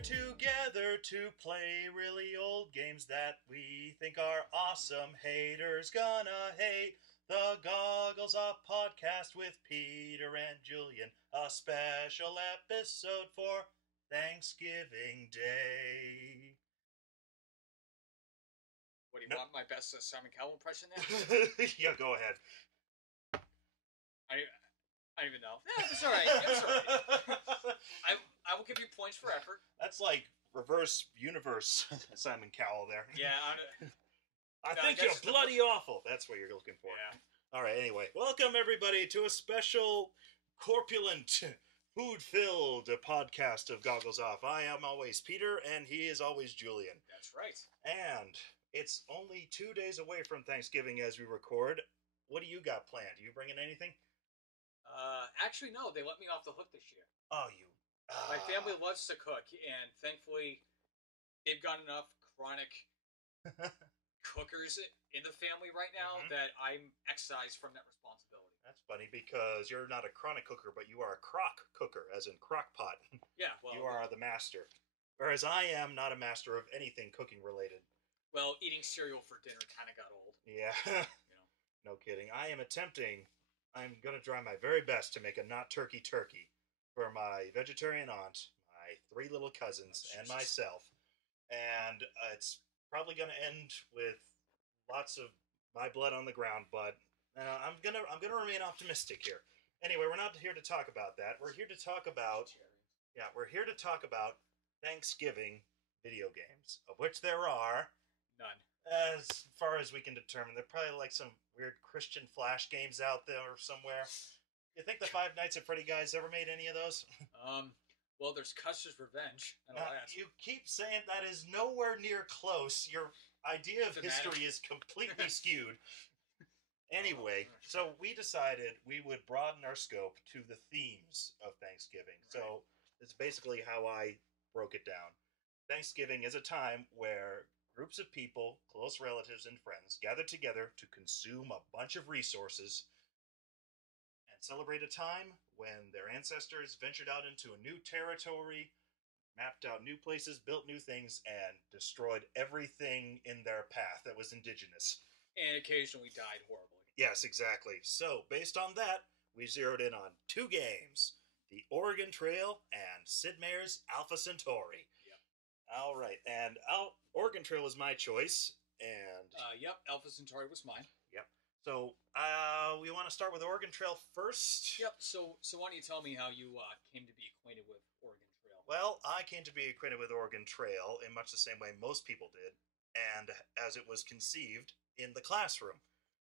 Together to play really old games that we think are awesome. Haters gonna hate the Goggles Off podcast with Peter and Julian. A special episode for Thanksgiving Day. What do you want? My best Simon Cowell impression there? Yeah, go ahead. I don't even know. Yeah, it was all right. It was all right. I will give you points for effort. That's like reverse universe Simon Cowell there. Yeah. I think you're bloody awful. That's what you're looking for. Yeah. All right, anyway. Welcome, everybody, to a special, corpulent, food-filled podcast of Goggles Off. I am always Peter, and he is always Julian. That's right. And it's only 2 days away from Thanksgiving as we record. What do you got planned? Are you bringing anything? Actually, no. They let me off the hook this year. Oh, you... My family loves to cook, and thankfully, they've got enough chronic cookers in the family right now that I'm excised from that responsibility. That's funny because you're not a chronic cooker, but you are a crock cooker, as in crock pot. Yeah, well... You are the master. Whereas I am not a master of anything cooking related. Well, eating cereal for dinner kind of got old. Yeah. No kidding. I'm going to try my very best to make a not turkey for my vegetarian aunt, my 3 little cousins, and myself. And it's probably going to end with lots of my blood on the ground, but I'm gonna remain optimistic here. Anyway, we're not here to talk about that. We're here to talk about Thanksgiving video games, of which there are none. As far as we can determine. They're probably like some weird Christian Flash games out there somewhere. You think the Five Nights at Freddy guys ever made any of those? Well, there's Custer's Revenge. You keep saying that is nowhere near close. Your idea of history is completely skewed. Anyway, so we decided we would broaden our scope to the themes of Thanksgiving. Right. So it's basically how I broke it down. Thanksgiving is a time where groups of people, close relatives and friends, gather together to consume a bunch of resources and celebrate a time when their ancestors ventured out into a new territory, mapped out new places, built new things, and destroyed everything in their path that was indigenous. And occasionally died horribly. Yes, exactly. So, based on that, we zeroed in on 2 games, the Oregon Trail and Sid Meier's Alpha Centauri. All right, and Oregon Trail was my choice, and... Yep, Alpha Centauri was mine. Yep. So, we want to start with Oregon Trail first? Yep, so why don't you tell me how you came to be acquainted with Oregon Trail? Well, I came to be acquainted with Oregon Trail in much the same way most people did, and as it was conceived in the classroom,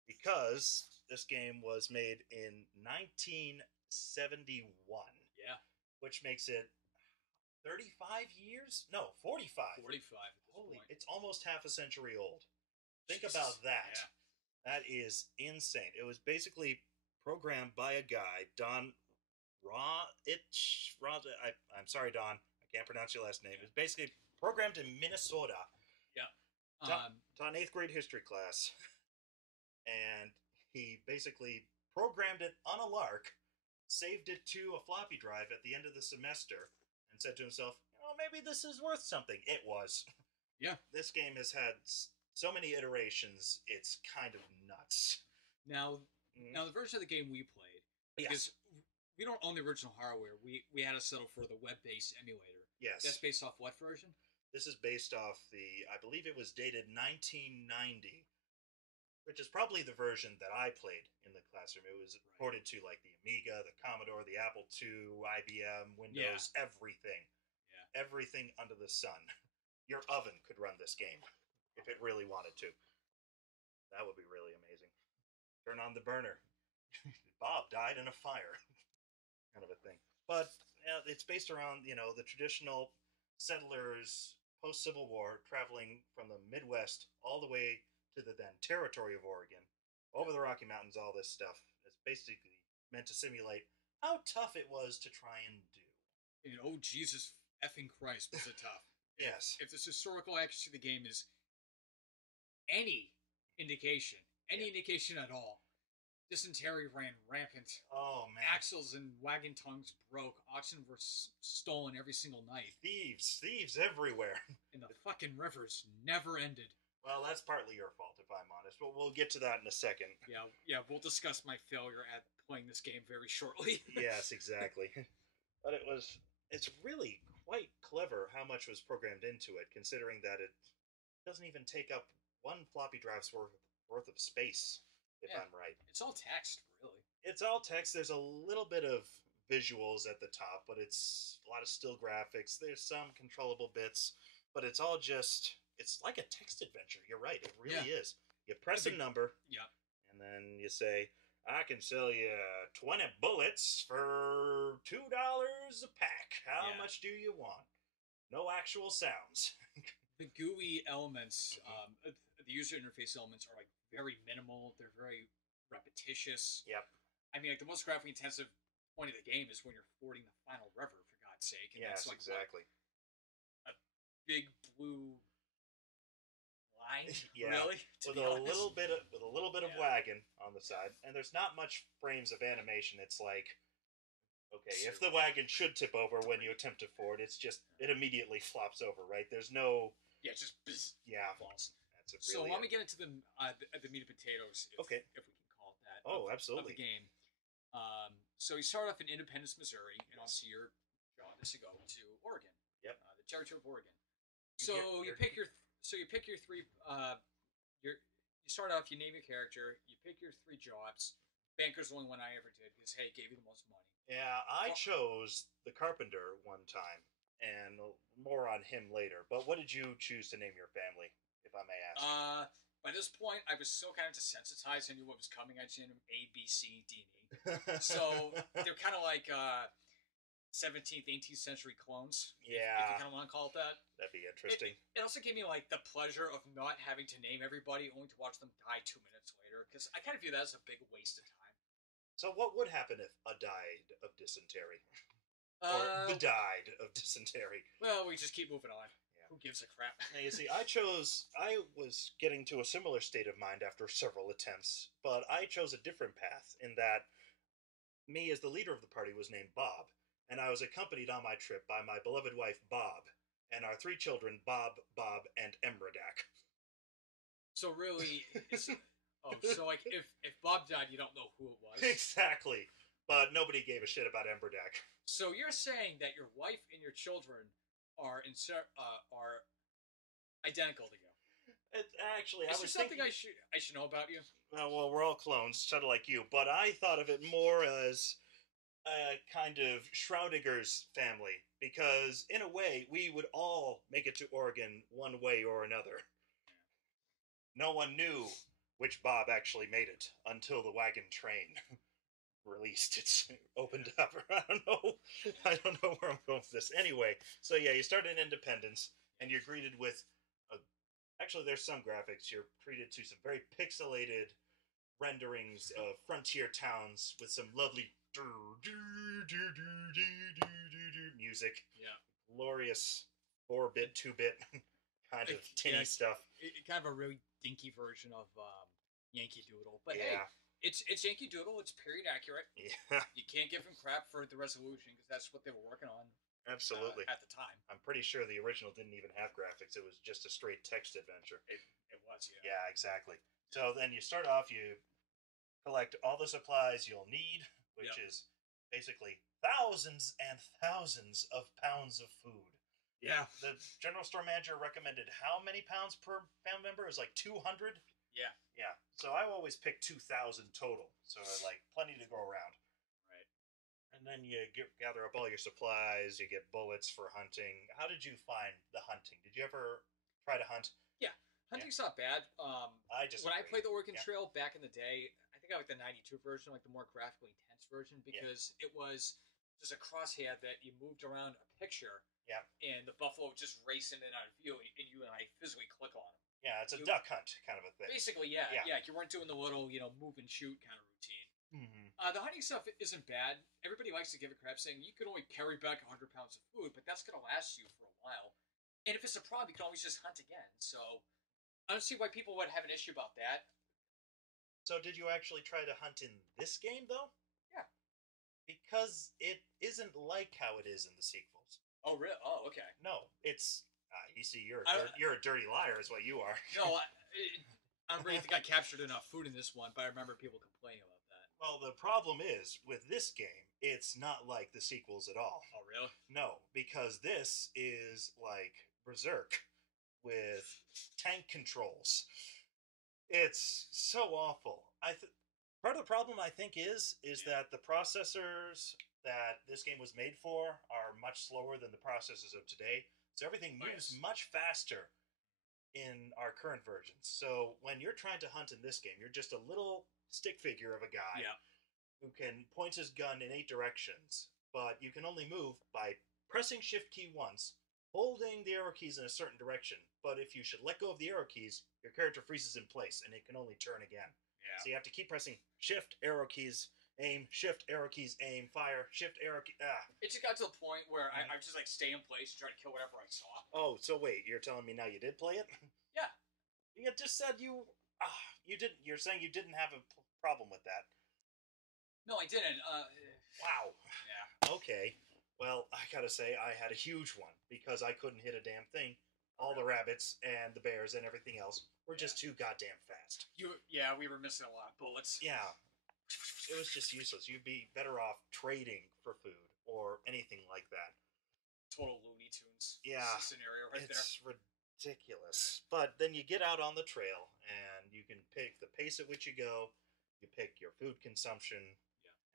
because this game was made in 1971. Yeah. Which makes it 35 years? No, 45. 45 at this point. It's almost half a century old. Think Jesus. about that. Yeah. That is insane. It was basically programmed by a guy, Don I'm sorry, Don. I can't pronounce your last name. It was basically programmed in Minnesota. Yeah. Taught an 8th grade history class. And he basically programmed it on a lark, saved it to a floppy drive at the end of the semester, and said to himself, maybe this is worth something. It was. Yeah. This game has had so many iterations, it's kind of nuts. Now the version of the game we played, because we don't own the original hardware, we had to settle for the web-based emulator. Yes. That's based off what version? This is based off I believe it was dated 1990, which is probably the version that I played in the classroom. It was ported to like the Amiga, the Commodore, the Apple II, IBM, Windows, everything. Yeah. Everything under the sun. Your oven could run this game if it really wanted to. That would be really amazing. Turn on the burner. Bob died in a fire. Kind of a thing. But it's based around, the traditional settlers post-Civil War traveling from the Midwest all the way to the then territory of Oregon, over the Rocky Mountains, all this stuff. It's basically meant to simulate how tough it was to try and do. And oh, Jesus effing Christ, was it tough. Yes. If this historical accuracy of the game is any indication at all, dysentery ran rampant. Oh, man. Axles and wagon tongues broke. Oxen were stolen every single night. Thieves everywhere. And the fucking rivers never ended. Well, that's partly your fault, if I'm honest, but we'll get to that in a second. Yeah, we'll discuss my failure at playing this game very shortly. Yes, exactly. But it's really quite clever how much was programmed into it, considering that it doesn't even take up one floppy drive's worth of space, if I'm right. It's all text, really. It's all text. There's a little bit of visuals at the top, but it's a lot of still graphics. There's some controllable bits, but it's all just... It's like a text adventure. You're right. It really is. You press a number. Yeah. And then you say, I can sell you 20 bullets for $2 a pack. How much do you want? No actual sounds. The GUI elements, the user interface elements are like very minimal. They're very repetitious. Yep. I mean, like the most graphically intensive point of the game is when you're fording the final river, for God's sake. And yes, that's like exactly. A big blue line, yeah, really, with a little bit of wagon on the side, and there's not much frames of animation. It's like, okay, if the wagon should tip over when you attempt to ford, it immediately flops over, right? There's no just falls. That's it. So let me get into the meat and potatoes, if we can call it that. Absolutely. Of the game. So you start off in Independence, Missouri, and obviously your job is to go to Oregon. Yep. The territory of Oregon. You pick your three. You start off. You name your character. You pick your three jobs. Banker's the only one I ever did because it gave you the most money. Yeah, I chose the carpenter one time, and more on him later. But what did you choose to name your family, if I may ask? By this point, I was so kind of desensitized. I knew what was coming. I just named them A, B, C, D, and E. So they're kind of like 17th, 18th century clones. If you kind of want to call it that. That'd be interesting. It also gave me like the pleasure of not having to name everybody, only to watch them die 2 minutes later. Because I kind of view that as a big waste of time. So what would happen if a died of dysentery? Or the died of dysentery? Well, we just keep moving on. Who gives a crap? Now, you see, I was getting to a similar state of mind after several attempts, but I chose a different path in that me as the leader of the party was named Bob, and I was accompanied on my trip by my beloved wife, Bob, and our three children, Bob, and Emradak. So really, so like if Bob died, you don't know who it was? Exactly, but nobody gave a shit about Emradak. So you're saying that your wife and your children are identical to you. Actually, is there something I should know about you? Well, we're all clones, sort of like you, but I thought of it more as a kind of Schrödinger's family, because in a way, we would all make it to Oregon one way or another. No one knew which Bob actually made it until the wagon train released. It's opened up. I don't know where I'm going with this. Anyway, so yeah, you start in Independence, and you're greeted with actually, there's some graphics. You're treated to some very pixelated renderings of frontier towns with some lovely music. Yeah. Glorious 4-bit, 2-bit kind of tinny stuff. Kind of a really dinky version of Yankee Doodle. But hey, it's Yankee Doodle. It's period accurate. Yeah. You can't give them crap for the resolution because that's what they were working on. Absolutely. At the time. I'm pretty sure the original didn't even have graphics. It was just a straight text adventure. It was, yeah. Yeah, exactly. So then you start off, you collect all the supplies you'll need, which is basically thousands and thousands of pounds of food. Yeah. The general store manager recommended how many pounds per family member? It was like 200? Yeah. Yeah. So I always pick 2,000 total. So like plenty to go around. And then you gather up all your supplies, you get bullets for hunting. How did you find the hunting? Did you ever try to hunt? Yeah, hunting's not bad. When I played the Oregon Trail back in the day, I think I like the 92 version, like the more graphically intense version, because it was just a crosshair that you moved around a picture, and the buffalo would just race in and out of view, and you and I physically click on them. Yeah, it's a duck hunt kind of a thing. Basically, yeah. You weren't doing the little, move and shoot kind of routine. Mm-hmm. The hunting stuff isn't bad. Everybody likes to give a crap saying you can only carry back 100 pounds of food, but that's going to last you for a while. And if it's a problem, you can always just hunt again. So I don't see why people would have an issue about that. So did you actually try to hunt in this game, though? Yeah. Because it isn't like how it is in the sequels. Oh, really? Oh, okay. No, it's... you see, you're a dirty liar is what you are. No, I don't really think I captured enough food in this one, but I remember people complaining about that. Well, the problem is, with this game, it's not like the sequels at all. Oh, really? No, because this is like Berserk with tank controls. It's so awful. Part of the problem, I think, is that the processors that this game was made for are much slower than the processors of today. So everything moves much faster in our current versions. So when you're trying to hunt in this game, you're just a little stick figure of a guy who can point his gun in 8 directions, but you can only move by pressing Shift key once, holding the arrow keys in a certain direction. But if you should let go of the arrow keys, your character freezes in place and it can only turn again. Yeah. So you have to keep pressing Shift, arrow keys, aim, Shift, arrow keys, aim, fire, Shift, arrow key. It just got to the point where I just like stay in place and try to kill whatever I saw. Oh, so wait, you're telling me now you did play it? Yeah. You just said you didn't. You're saying you didn't have a problem with that. No, I didn't. Wow. Yeah. Okay. Well, I gotta say, I had a huge one because I couldn't hit a damn thing. All the rabbits and the bears and everything else were just too goddamn fast. We were missing a lot of bullets. Yeah. It was just useless. You'd be better off trading for food or anything like that. Total Looney Tunes scenario right there. It's ridiculous. But then you get out on the trail and you can pick the pace at which you go. You pick your food consumption.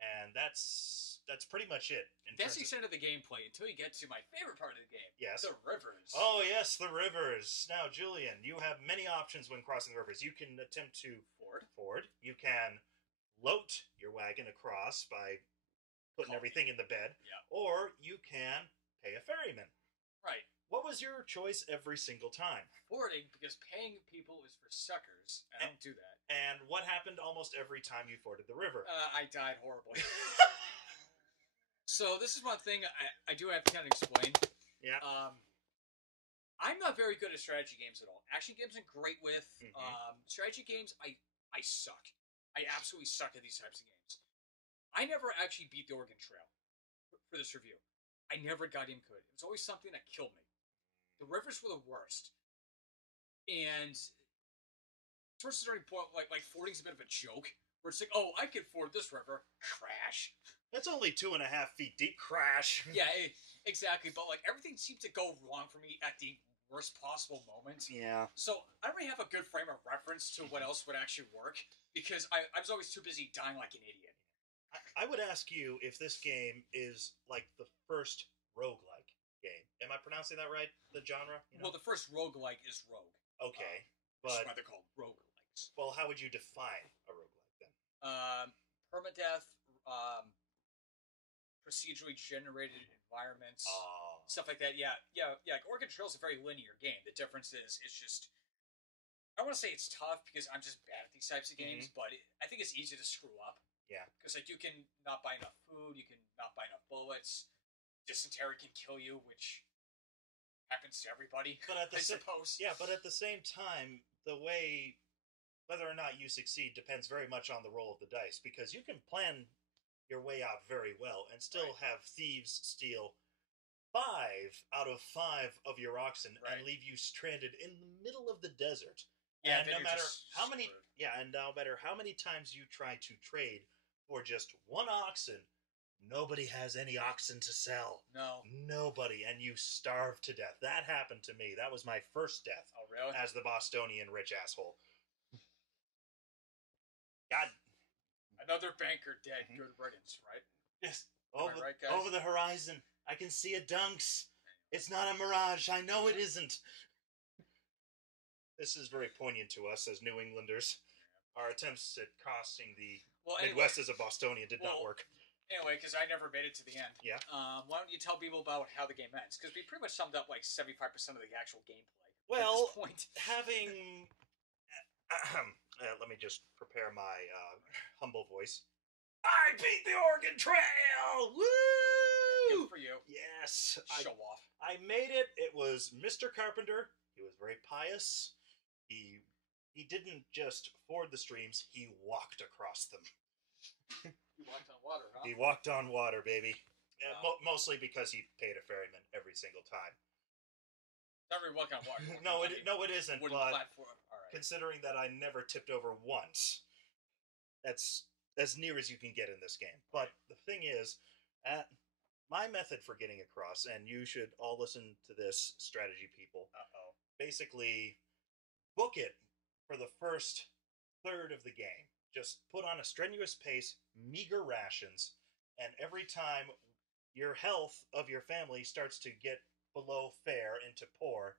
And that's pretty much it. That's the extent of the gameplay until you get to my favorite part of the game. Yes. The rivers. Oh, yes, the rivers. Now, Julian, you have many options when crossing the rivers. You can attempt to ford. You can float your wagon across by putting everything in the bed. Yeah. Or you can pay a ferryman. Right. What was your choice every single time? Fording, because paying people is for suckers. I don't do that. And what happened almost every time you forded the river? I died horribly. So this is one thing I do have to kind of explain. Yeah. I'm not very good at strategy games at all. Action games I'm great with. Strategy games, I suck. I absolutely suck at these types of games. I never actually beat the Oregon Trail for this review. I never got into it. It was always something that killed me. The rivers were the worst. And towards a certain point, like fording's a bit of a joke. Where it's like, oh, I can ford this river. Crash. That's only 2.5 feet deep. Crash. Yeah, exactly. But like everything seemed to go wrong for me at the worst possible moment. Yeah. So I don't really have a good frame of reference to what else would actually work because I was always too busy dying like an idiot. I would ask you if this game is like the first roguelike game. Am I pronouncing that right? The genre? You know? Well, the first roguelike is Rogue. Okay. That's why they're called roguelikes. Well, how would you define a roguelike then? Permadeath, procedurally generated environments, stuff like that. Yeah. Like Oregon Trail is a very linear game. The difference is it's just... I don't want to say it's tough because I'm just bad at these types of games, but I think it's easy to screw up. Yeah. Because like you can not buy enough food, you can not buy enough bullets, dysentery can kill you, which happens to everybody. But at the suppose. Yeah, but at the same time, the way whether or not you succeed depends very much on the roll of the dice, because you can plan your way out very well and still have thieves steal 5 out of 5 of your oxen and leave you stranded in the middle of the desert. Yeah, and no matter how many no matter how many times you try to trade for just 1 oxen, nobody has any oxen to sell. No. Nobody, and you starve to death. That happened to me. That was my first death. Oh, really? As the Bostonian rich asshole. God. Another banker dead. Good riddance, right? Yes. Over the horizon. I can see a dunks. It's not a mirage. I know it isn't. This is very poignant to us as New Englanders. Our attempts at crossing the Midwest as a Bostonian did not work. Anyway, because I never made it to the end. Yeah. Why don't you tell people about how the game ends? Because we pretty much summed up like 75% of the actual gameplay. Well, at this point. having... let me just prepare my humble voice. I beat the Oregon Trail! Woo! Good for you. Yes. Show off. I made it. It was Mr. Carpenter. He was very pious. He didn't just ford the streams, he walked across them. He walked on water, huh? He walked on water, baby. Wow. Mostly because he paid a ferryman every single time. Never walk on water. No, it isn't. But platform. All right. Considering that I never tipped over once, that's as near as you can get in this game. But the thing is, my method for getting across, and you should all listen to this, strategy people. Basically, book it for the first third of the game. Just put on a strenuous pace, meager rations, and every time your health of your family starts to get below fair into poor,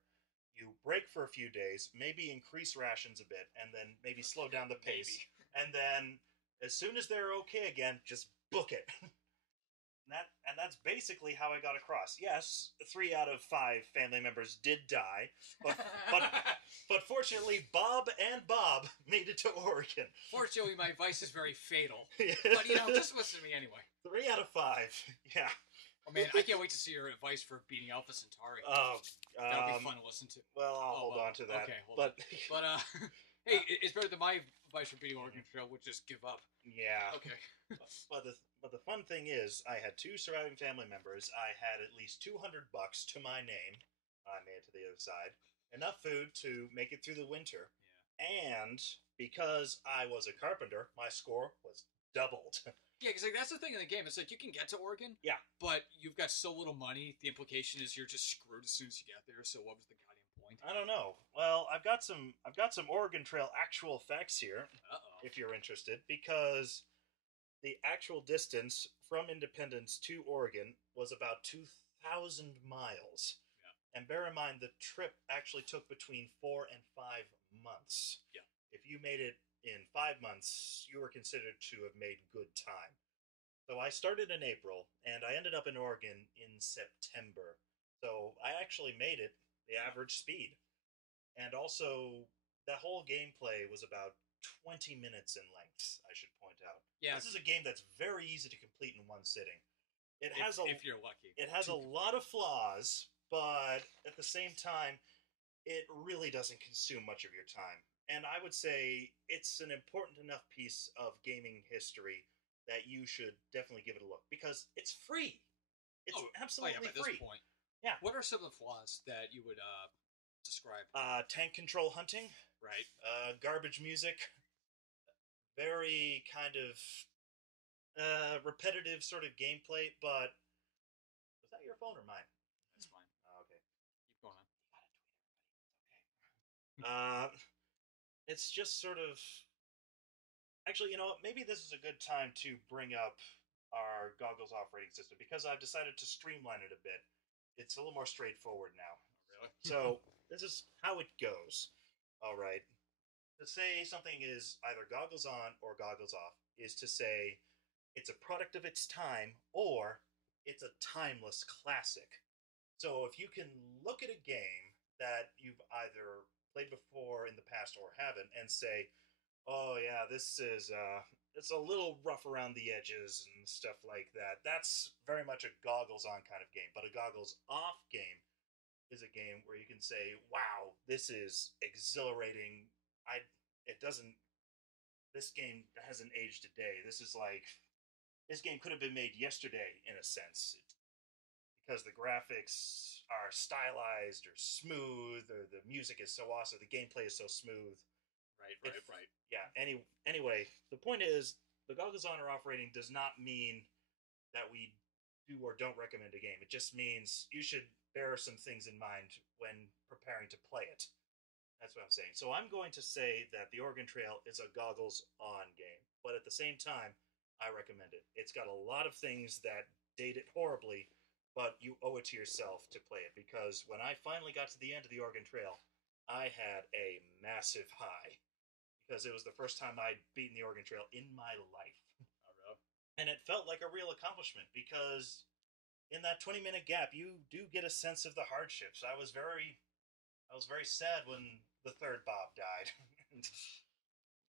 you break for a few days, maybe increase rations a bit, and then maybe slow down the pace. And then, as soon as they're okay again, just book it. And that's basically how I got across. Yes, 3 out of 5 family members did die, but fortunately, Bob and Bob made it to Oregon. Fortunately, my advice is very fatal. But just listen to me anyway. 3 out of 5, yeah. Oh man, I can't wait to see your advice for beating Alpha Centauri. That'll be fun to listen to. Well, I'll hold on to that. Okay, hold on. But hey, it's better than my advice for beating Oregon Trail, which is give up. Yeah. Okay. But the fun thing is, I had 2 surviving family members. I had at least $200 to my name. I made it to the other side. Enough food to make it through the winter. Yeah. And because I was a carpenter, my score was doubled. Yeah, because that's the thing in the game. It's like you can get to Oregon. Yeah. But you've got so little money. The implication is you're just screwed as soon as you get there. So what was the goddamn point? I don't know. Well, I've got some Oregon Trail actual facts here. If you're interested, because the actual distance from Independence to Oregon was about 2,000 miles. Yeah. And bear in mind, the trip actually took between 4 and 5 months. Yeah. If you made it in 5 months, you were considered to have made good time. So I started in April, and I ended up in Oregon in September. So I actually made it the average speed. And also, the whole gameplay was about 20 minutes in length, I should point out. Yeah. This is a game that's very easy to complete in one sitting. If you're lucky. It has a lot of flaws, but at the same time, it really doesn't consume much of your time. And I would say it's an important enough piece of gaming history that you should definitely give it a look, because it's free. It's absolutely free. This point. Yeah. What are some of the flaws that you would describe? Tank control hunting. Right. Garbage music. Very kind of repetitive sort of gameplay, but was that your phone or mine? That's mine. Oh, okay. Keep going on. Okay. It's just sort of... Actually, maybe this is a good time to bring up our Goggles operating system, because I've decided to streamline it a bit. It's a little more straightforward now. Really? So, this is how it goes. All right. To say something is either goggles on or goggles off is to say it's a product of its time or it's a timeless classic. So if you can look at a game that you've either played before in the past or haven't and say, oh yeah, this is it's a little rough around the edges and stuff like that, that's very much a goggles on kind of game. But a goggles off game is a game where you can say, wow, this is exhilarating. This game hasn't aged a day. This game could have been made yesterday in a sense, because the graphics are stylized or smooth, or the music is so awesome, the gameplay is so smooth. Right. Yeah. Anyway, the point is, the goggles on or off rating does not mean that we do or don't recommend a game. It just means you should bear some things in mind when preparing to play it. That's what I'm saying. So I'm going to say that the Oregon Trail is a goggles-on game, but at the same time, I recommend it. It's got a lot of things that date it horribly, but you owe it to yourself to play it, because when I finally got to the end of the Oregon Trail, I had a massive high, because it was the first time I'd beaten the Oregon Trail in my life. Oh, really? And it felt like a real accomplishment, because in that 20-minute gap, you do get a sense of the hardships. I was very sad when the third Bob died.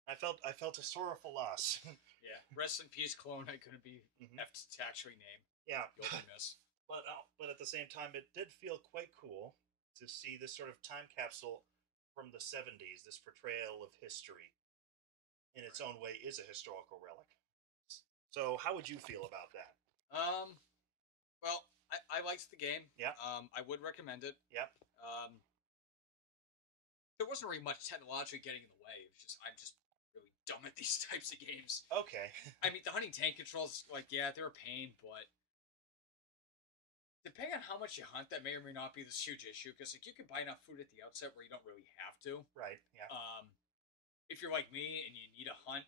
I felt a sorrowful loss. Yeah. Rest in peace, clone. I couldn't be F's tax rename. Yeah. You'll be missed. But at the same time, it did feel quite cool to see this sort of time capsule from the 70s, this portrayal of history in its own way is a historical relic. So how would you feel about that? Well, I liked the game. Yeah. I would recommend it. Yep. There wasn't really much technology getting in the way. It was just I'm just really dumb at these types of games. Okay. I mean, the hunting tank controls, like, yeah, they're a pain, but depending on how much you hunt, that may or may not be this huge issue. Because like you can buy enough food at the outset where you don't really have to. Right. Yeah. If you're like me and you need a hunt,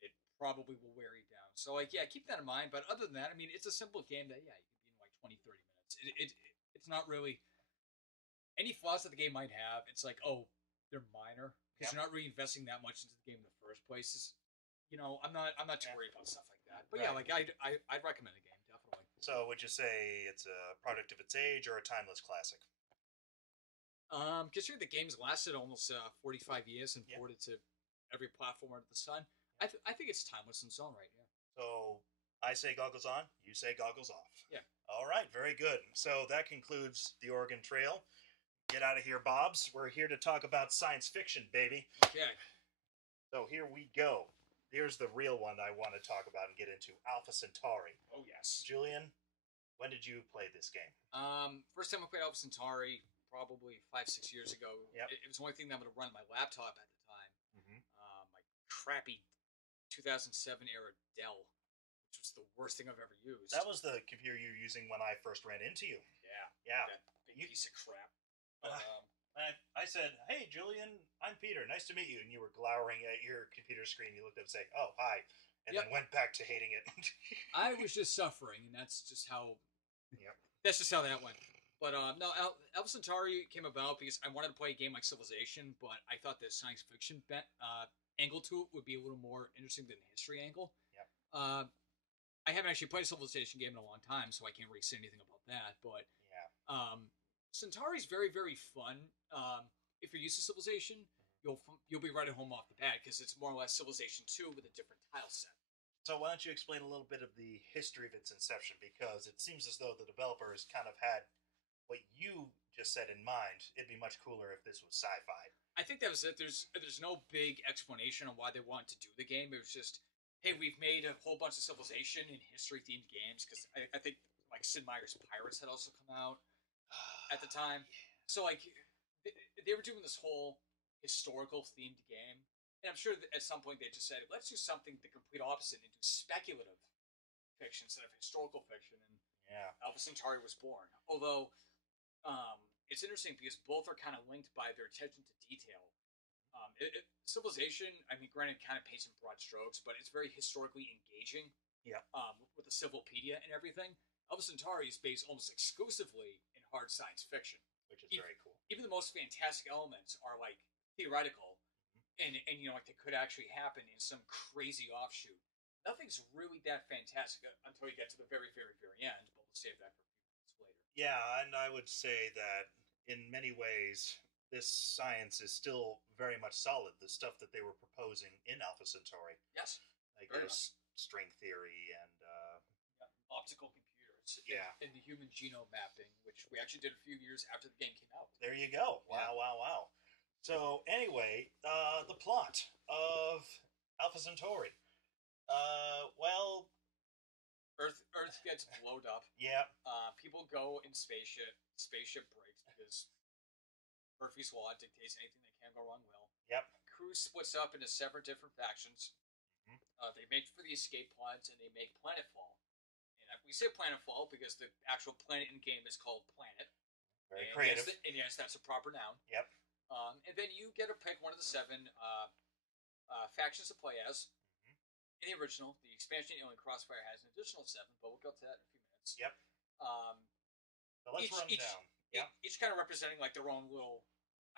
it probably will wear you down. So like, yeah, keep that in mind. But other than that, I mean, it's a simple game that yeah, you can be in like 20, 30 minutes. It's not really any flaws that the game might have. It's like, oh, they're minor because you're not really investing that much into the game in the first place. You know, I'm not too worried about stuff like that. But yeah, like I'd recommend the game definitely. So would you say it's a product of its age or a timeless classic? Considering the game's lasted almost 45 years and ported to every platform under the sun, I think it's timeless in its own right. Yeah. So I say goggles on, you say goggles off. Yeah. All right, very good. So that concludes the Oregon Trail. Get out of here, Bobs. We're here to talk about science fiction, baby. Okay. So here we go. Here's the real one I want to talk about and get into, Alpha Centauri. Oh, yes. Julian, when did you play this game? First time I played Alpha Centauri, probably 5-6 years ago. Yep. It was the only thing that would run my laptop at the time. My crappy 2007 era Dell, which was the worst thing I've ever used. That was the computer you were using when I first ran into you. Yeah. That big piece of crap. I said, "Hey, Julian, I'm Peter. Nice to meet you." And you were glowering at your computer screen. You looked up and said, "Oh, hi," and then went back to hating it. I was just suffering, and that's just how. Yep. That's just how that went. But no, Alpha Centauri came about because I wanted to play a game like Civilization, but I thought the science fiction angle to it would be a little more interesting than the history angle. Yep. I haven't actually played a Civilization game in a long time, so I can't really say anything about that. But Centauri's very, very fun. If you're used to Civilization, you'll be right at home off the bat because it's more or less Civilization 2 with a different tile set. So why don't you explain a little bit of the history of its inception? Because it seems as though the developers kind of had what you just said in mind. It'd be much cooler if this was sci-fi. I think that was it. There's no big explanation on why they wanted to do the game. It was just, hey, we've made a whole bunch of Civilization and history-themed games because I think like Sid Meier's Pirates had also come out at the time. So like they were doing this whole historical-themed game, and I'm sure that at some point they just said, let's do something the complete opposite and do speculative fiction instead of historical fiction. And Alpha Centauri was born. Although it's interesting because both are kind of linked by their attention to detail. Civilization, I mean, granted, kind of paints in broad strokes, but it's very historically engaging. Yeah. With the Civilpedia and everything. Alpha Centauri is based almost exclusively in hard science fiction, which is very cool. Even the most fantastic elements are like theoretical, and you know, like they could actually happen in some crazy offshoot. Nothing's really that fantastic until you get to the very, very, very end, but we'll save that for a few minutes later. Yeah, and I would say that in many ways, this science is still very much solid. The stuff that they were proposing in Alpha Centauri. Yes. Like there's string theory and optical computers. And the human genome mapping, which we actually did a few years after the game came out. There you go. Wow. So anyway, the plot of Alpha Centauri. Well, Earth gets blowed up. Yeah. People go in spaceship. Spaceship breaks because Murphy's Law dictates anything that can go wrong will. Yep. Crew splits up into several different factions. They make for the escape pods and they make planetfall. And we say planetfall because the actual planet in game is called Planet. Very creative. Yes, that's a proper noun. Yep. And then you get to pick one of the 7 factions to play as. In the original, the expansion Alien Crossfire has an additional 7, but we'll go to that in a few minutes. Yep. So let's run down. Yeah. Each kind of representing like their own little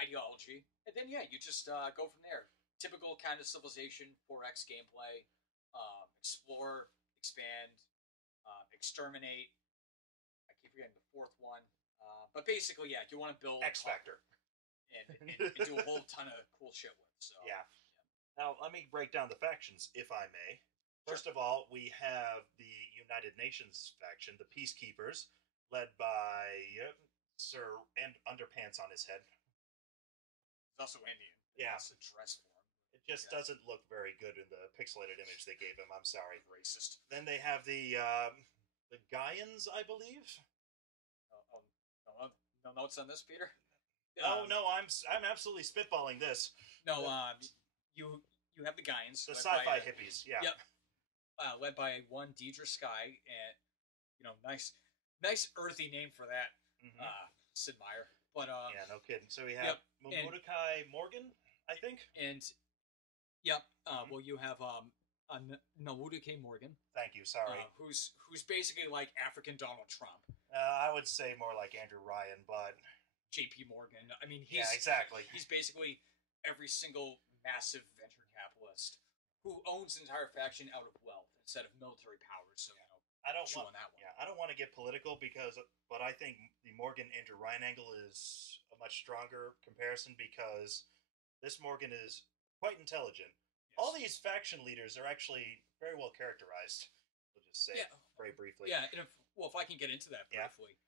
ideology, and then you just go from there. Typical kind of Civilization 4X gameplay: explore, expand, exterminate. I keep forgetting the 4th one, but basically, you want to build X Factor and do a whole ton of cool shit with. So yeah. Now, let me break down the factions, if I may. First of all, we have the United Nations faction, the Peacekeepers, led by Sir and Underpants on his head. He's also Indian. Yeah. It's a dress for him. It just doesn't look very good in the pixelated image they gave him. I'm sorry. Racist. Then they have the Gaians, I believe. No notes on this, Peter. No, I'm absolutely spitballing this. No, you have the Gaians, the sci-fi hippies. Yeah. Yep. Led by one Deidre Sky, and nice earthy name for that. Sid Meier. But yeah, no kidding. So we have Momudakai Morgan, I think. And well, you have Nawuduke Morgan. Thank you. Sorry. Who's basically like African Donald Trump. I would say more like Andrew Ryan, but J.P. Morgan. I mean, exactly. He's basically every single massive venture capitalist who owns an entire faction out of wealth instead of military powers. So I don't want to get political but I think the Morgan Andrew Ryan angle is a much stronger comparison because this Morgan is quite intelligent. Yes. All these faction leaders are actually very well characterized. We'll just say very briefly. Yeah, and if I can get into that briefly,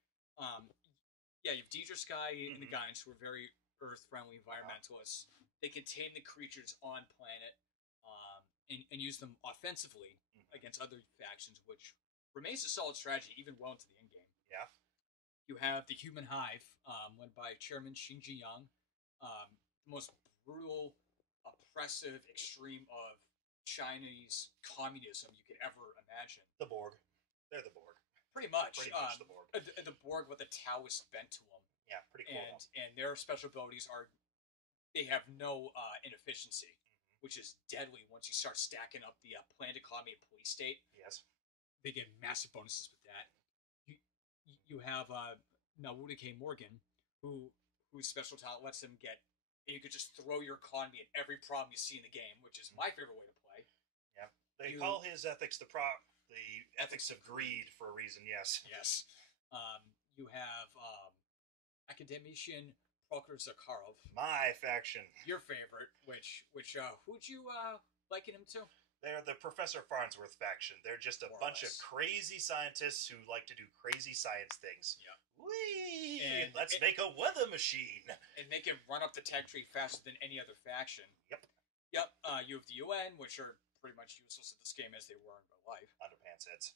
you have Deidre Sky and the Gaians who are very Earth-friendly environmentalists. They contain the creatures on planet and use them offensively against other factions, which remains a solid strategy even well into the end game. Yeah. You have the Human Hive, led by Chairman Xing Jiyang, the most brutal, oppressive extreme of Chinese communism you could ever imagine. The Borg. They're the Borg. Pretty much. Pretty much the Borg. The Borg with a Taoist bent to them. Yeah, pretty cool. And their special abilities they have no inefficiency, which is deadly once you start stacking up the planned economy and police state. Yes. They get massive bonuses with that. You have Nawuduke Morgan, whose special talent lets him get, and you could just throw your economy at every problem you see in the game, which is my favorite way to play. Yeah, they call his ethics the ethics of greed for a reason. Yes. Yes. You have Academician Prokhor Zakharov. My faction. Your favorite, which who'd you liken him to? They're the Professor Farnsworth faction. They're just a bunch of crazy scientists who like to do crazy science things. Yeah. Whee! Let's make a weather machine. And make it run up the tech tree faster than any other faction. Yep. Yep. You have the UN, which are pretty much useless in this game as they were in real life. Underpants heads.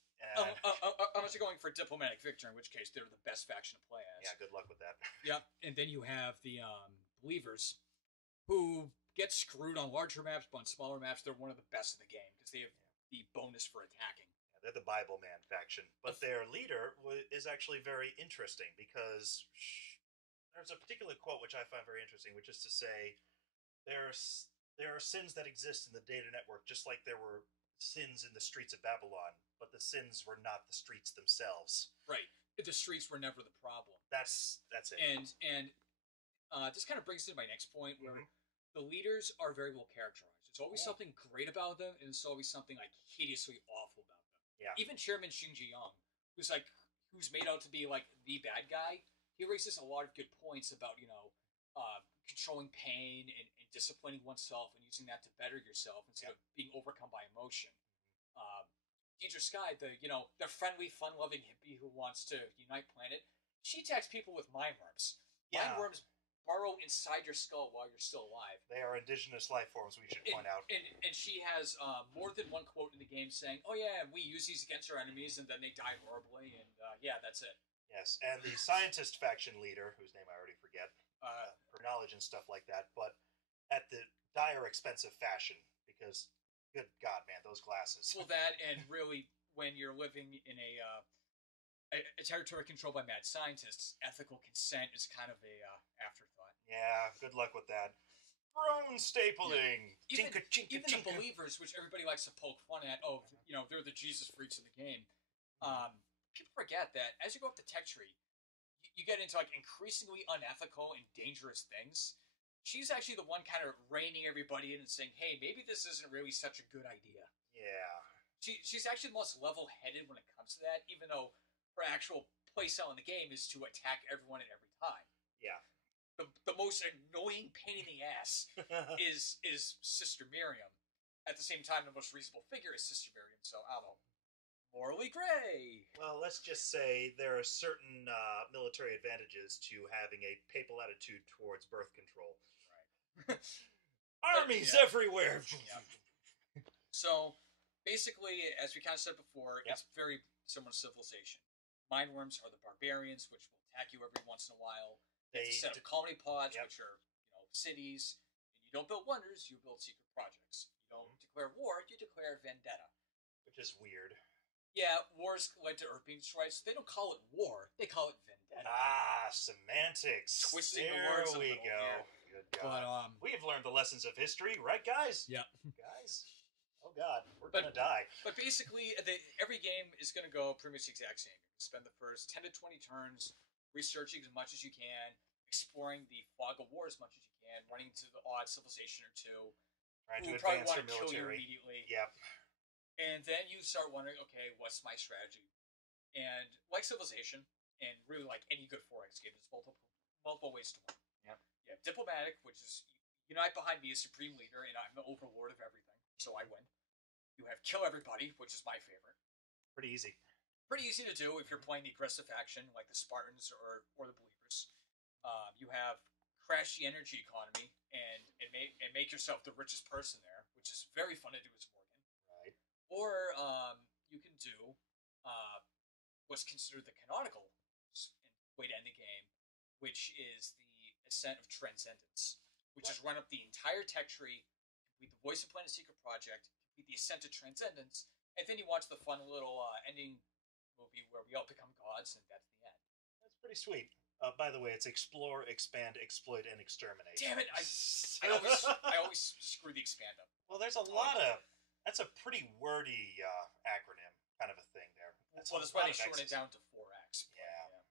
Unless you're going for diplomatic victory, in which case they're the best faction to play as. Yeah, good luck with that. Yep. And then you have the Believers, who get screwed on larger maps, but on smaller maps, they're one of the best in the game because they have the bonus for attacking. Yeah, they're the Bible Man faction, but their leader is actually very interesting because there's a particular quote which I find very interesting, which is to say, there are sins that exist in the data network, just like there were sins in the streets of Babylon, but the sins were not the streets themselves. Right. The streets were never the problem. That's it. And this kind of brings me to my next point, where the leaders are very well characterized. There's always something great about them, and there's always something like hideously awful about them. Yeah. Even Chairman Xing Jiyang, who's made out to be like the bad guy, he raises a lot of good points about controlling pain and disciplining oneself and using that to better yourself instead of being overcome by emotion. Deidre Sky, the friendly, fun-loving hippie who wants to unite planet, she attacks people with mind worms. Mind worms burrow inside your skull while you're still alive. They are indigenous life forms, we should point out. And she has more than one quote in the game saying, "Oh yeah, we use these against our enemies, and then they die horribly." And that's it. Yes, and the scientist faction leader, whose name I already forget, for knowledge and stuff like that, but at the dire expense of fashion, because good God, man, those glasses. Well, that, and really, when you're living in a territory controlled by mad scientists, ethical consent is kind of a afterthought. Yeah, good luck with that. Bone stapling. Yeah. Even the Believers, which everybody likes to poke fun at, they're the Jesus freaks of the game. People forget that as you go up the tech tree, you get into like increasingly unethical and dangerous things. She's actually the one kind of reining everybody in and saying, "Hey, maybe this isn't really such a good idea." Yeah. She's actually the most level-headed when it comes to that, even though her actual playstyle in the game is to attack everyone at every time. Yeah. the most annoying pain in the ass is Sister Miriam. At the same time, the most reasonable figure is Sister Miriam. So I don't know. Morally gray. Well, let's just say there are certain military advantages to having a papal attitude towards birth control. Right. Armies everywhere. Yeah. So, basically, as we kind of said before, it's very similar to Civilization. Mindworms are the barbarians, which will attack you every once in a while. They set up colony pods, which are cities. And you don't build wonders; you build secret projects. You don't declare war; you declare vendetta, which is weird. Yeah, wars led to Earth being destroyed, so they don't call it war; they call it vendetta. Semantics. Twisting the words. There we go. Here. Good God. But we've learned the lessons of history, right, guys? Yeah. Guys. Oh God, we're gonna die. But basically, every game is gonna go pretty much the exact same. You spend the first 10 to 20 turns researching as much as you can, exploring the fog of war as much as you can, running into the odd civilization or two. Trying to probably advance want your to kill you military. immediately. Yep. And then you start wondering, okay, what's my strategy? And like Civilization, and really like any good 4X game, there's multiple ways to win. Yep. You have Diplomatic, which is unite behind me as Supreme Leader, and I'm the overlord of everything, so I win. You have Kill Everybody, which is my favorite. Pretty easy. Pretty easy to do if you're playing the aggressive faction, like the Spartans or the Believers. You have Crash the Energy Economy and make yourself the richest person there, which is very fun to do as Morgan. Right. Or you can do what's considered the canonical way to end the game, which is the Ascent of Transcendence, which is run up the entire tech tree, complete the Voice of Planet Secret Project, complete the Ascent of Transcendence, and then you watch the fun little ending movie where we all become gods, and that's the end. That's pretty sweet. By the way, it's explore, expand, exploit, and exterminate. Damn it! I always screw the expand up. Well, there's a lot of... That's a pretty wordy acronym kind of a thing there. That's why they shorten it down to 4X. Yeah.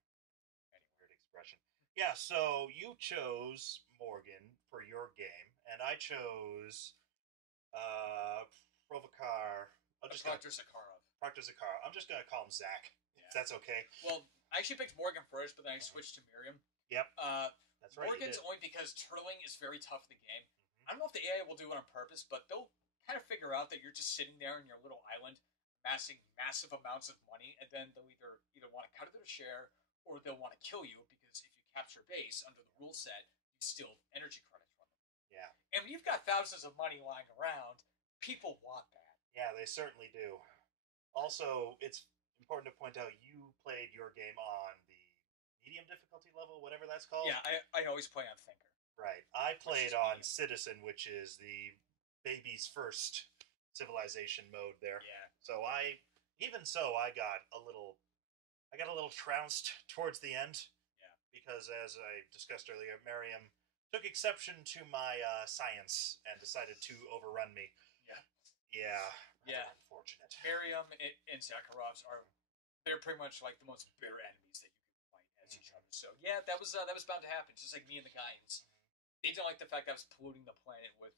Any weird expression. Yeah, so you chose Morgan for your game, and I chose Provocar. Proctor Zakharov. Proctor Zakharov. I'm just going to call him Zach. Yeah. If that's okay. Well, I actually picked Morgan first, but then I switched to Miriam. Yep. That's right. Morgan's only because turtling is very tough in the game. I don't know if the AI will do it on purpose, but they'll kind of figure out that you're just sitting there in your little island, amassing massive amounts of money, and then they'll either want to cut it their share, or they'll want to kill you, because if you capture base under the rule set, you steal energy credits from them. Yeah. And when you've got thousands of money lying around, people want that. Yeah, they certainly do. Also, it's important to point out you played your game on the medium difficulty level, whatever that's called. Yeah, I always play on Thinker. Right. I played on Citizen, which is the baby's first civilization mode there. Yeah. So I got a little trounced towards the end. Yeah. Because as I discussed earlier, Miriam took exception to my science and decided to overrun me. Yeah. Yeah. Yeah. Unfortunate. Miriam and Zakharovs they're pretty much like the most bitter enemies that you can fight as each other. So yeah, that was bound to happen. Just like me and the Gaians. They didn't like the fact that I was polluting the planet with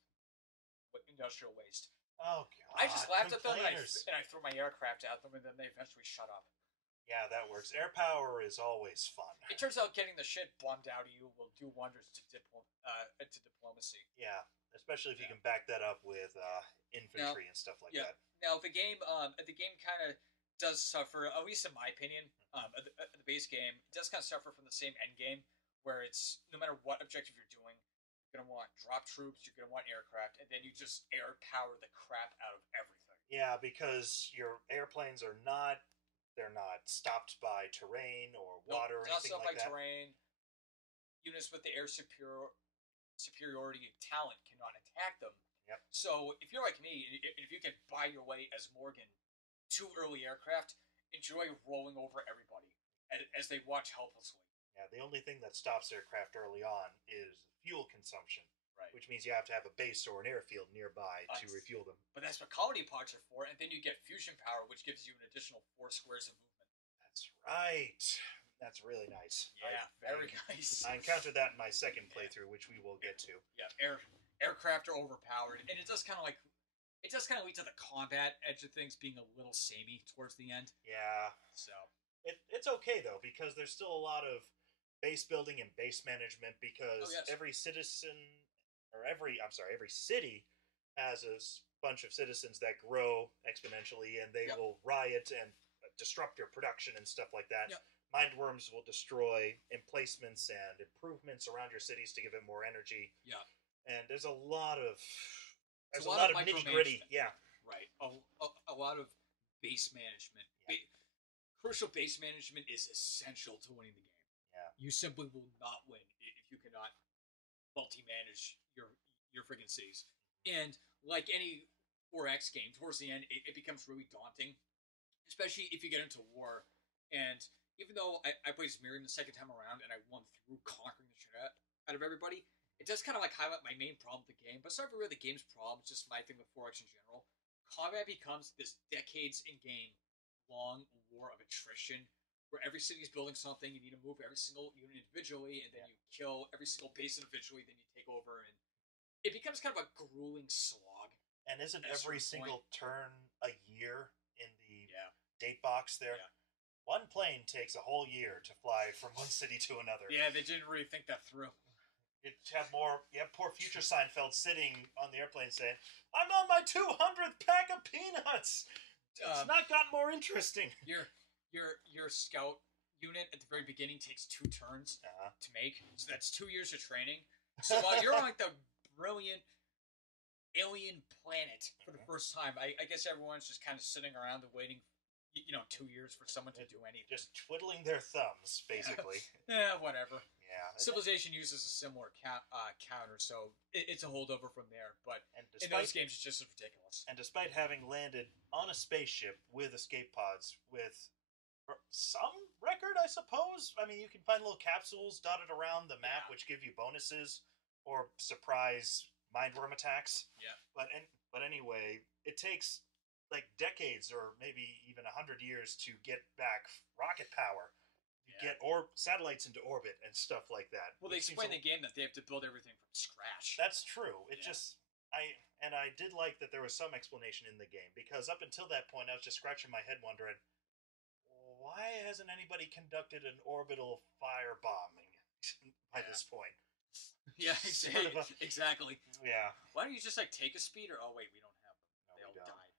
industrial waste. Oh God! I just laughed at them and I threw my aircraft at them, and then they eventually shut up. Yeah, that works. Air power is always fun. It turns out getting the shit bombed out of you will do wonders to diplomacy. Yeah, especially if you can back that up with infantry and stuff like that. Now the game kind of does suffer, at least in my opinion. The base game does kind of suffer from the same end game, where it's no matter what objective you're doing, you're going to want drop troops, you're going to want aircraft, and then you just air power the crap out of everything. Yeah, because your airplanes are not stopped by terrain or water or anything like that. Not stopped by terrain. Units with the air superiority talent cannot attack them. Yep. So if you're like me, if you can buy your way as Morgan to early aircraft, enjoy rolling over everybody as they watch helplessly. Yeah, the only thing that stops aircraft early on is fuel consumption. Right. Which means you have to have a base or an airfield nearby to refuel them. But that's what colony pods are for, and then you get fusion power, which gives you an additional 4 squares of movement. That's right. That's really nice. Yeah, very nice. I encountered that in my second playthrough, which we will get to. Yeah, aircraft are overpowered, and it does kind of lead to the combat edge of things being a little samey towards the end. Yeah. So it's okay though, because there's still a lot of base building and base management because every citizen, or every city has a bunch of citizens that grow exponentially, and they will riot and disrupt your production and stuff like that. Mindworms will destroy emplacements and improvements around your cities to give it more energy. And there's a lot of nitty gritty. Right. A lot of base management. Crucial base management is essential to winning the game. You simply will not win if you cannot multi-manage your friggin' cities. And like any 4X game, towards the end, it becomes really daunting, especially if you get into war. And even though I played as Miriam the second time around and I won through conquering the shit out of everybody, it does kind of like highlight my main problem with the game. But it's not really the game's problem, it's just my thing with 4X in general. Combat becomes this decades in game long war of attrition where every city is building something, you need to move every single unit individually, and then you kill every single base individually, then you take over, and it becomes kind of a grueling slog. And isn't every single turn a year in the date box there? One plane takes a whole year to fly from one city to another. Yeah, they didn't really think that through. You have poor future Seinfeld sitting on the airplane saying, "I'm on my 200th pack of peanuts." It's not gotten more interesting. Your scout unit at the very beginning takes 2 turns to make, so that's 2 years of training. So while you're on like the brilliant alien planet for the first time, I guess everyone's just kind of sitting around and waiting, 2 years for someone to do anything. Just twiddling their thumbs, basically. Whatever. Civilization uses a similar counter, so it's a holdover from there. But in those games, it's just as ridiculous. And despite having landed on a spaceship with escape pods, with some record, I suppose. I mean, you can find little capsules dotted around the map which give you bonuses or surprise mindworm attacks. But anyway, it takes like decades or maybe even 100 years to get back rocket power. You get satellites into orbit and stuff like that. Well, they explain in the game that they have to build everything from scratch. That's true. I did like that there was some explanation in the game, because up until that point I was just scratching my head wondering, why hasn't anybody conducted an orbital firebombing by this point? Yeah, exactly. Yeah. Why don't you just take a speeder? Oh wait, we don't have them. No, they all died.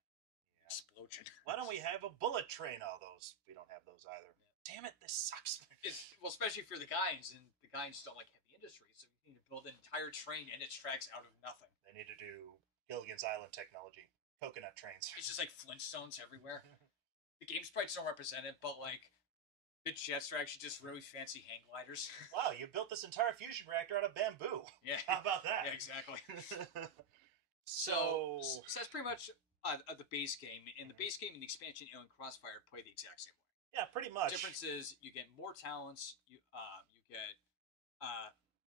Explosion. Why don't we have a bullet train? All those, we don't have those either. Damn it, this sucks. Well, especially for the Gains, and the Gains don't like heavy industry, so you need to build an entire train and its tracks out of nothing. They need to do Gilligan's Island technology. Coconut trains. It's just like Flintstones everywhere. The game sprites don't represent it, but the jets are actually just really fancy hang gliders. Wow, you built this entire fusion reactor out of bamboo. Yeah. How about that? Yeah, exactly. So that's pretty much the base game. And the base game and the expansion Alien Crossfire play the exact same way. Yeah, pretty much. The difference is you get more talents. You get